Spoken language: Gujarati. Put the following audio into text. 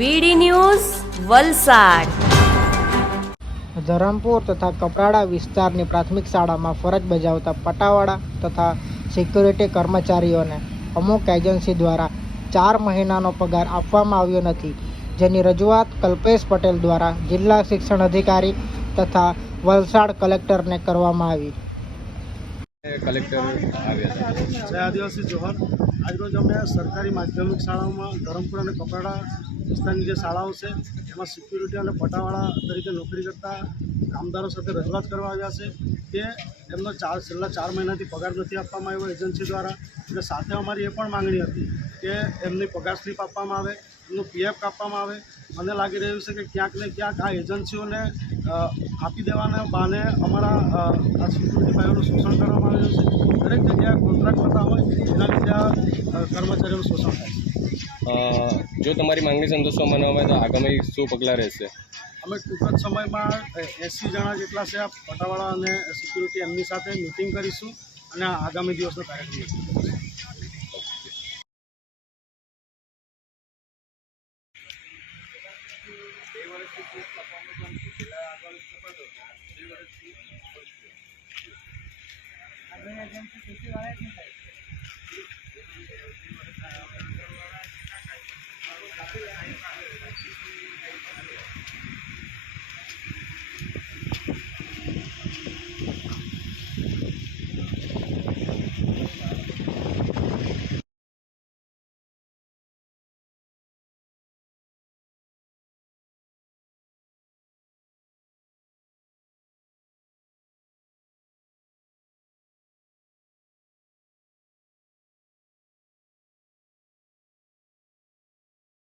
વીડી ન્યૂઝ વલસાડ। ધરમપુર તથા કપરાડા વિસ્તારની પ્રાથમિક શાળામાં ફરજ બજાવતા પટાવાળા તથા સિક્યુરિટી કર્મચારીઓને અમુક એજન્સી દ્વારા 4 મહિનાનો પગાર આપવામાં આવ્યો નથી, જેની રજૂઆત કલ્પેશ પટેલ દ્વારા જિલ્લા શિક્ષણ અધિકારી તથા વલસાડ કલેક્ટરને કરવામાં આવી। કલેક્ટર આવ્યા હતા। જય આદિવાસી જોહર। આજરોજ અમે સરકારી માધ્યમિક શાળાઓમાં ધરમપુર અને કપરાડા વિસ્તારની જે શાળાઓ છે એમાં સિક્યુરિટી અને પટાવાળા તરીકે નોકરી કરતા કામદારો સાથે રજૂઆત કરવા આવ્યા છે કે એમનો છેલ્લા 4 મહિનાથી પગાર નથી આપવામાં આવ્યો એજન્સી દ્વારા, અને સાથે અમારી એ પણ માંગણી હતી કે એમની પગાર સ્લીપ આપવામાં આવે, એમનું પીએફ કાપવામાં આવે। મને લાગી રહ્યું છે કે ક્યાંક ને ક્યાંક આ એજન્સીઓને આપી દેવાના બહાને અમારા આ સિક્યુરિટી ભાઈઓનું શોષણ કરવામાં આવ્યું છે। દરેક જગ્યાએ કોન્ટ્રાક્ટ થતા હોય એના લીધે આ કર્મચારીઓનું શોષણ થાય છે। જો તમારી માંગણી સંતોષવામાં ન આવે તો આગામી શું પગલાં રહેશે? અમે ટૂંક જ સમયમાં 80 જણા જેટલા છે આ પટાવાળા અને સિક્યુરિટી એમની સાથે મિટિંગ કરીશું અને આગામી દિવસનો કાર્યક્રમ કરીશું।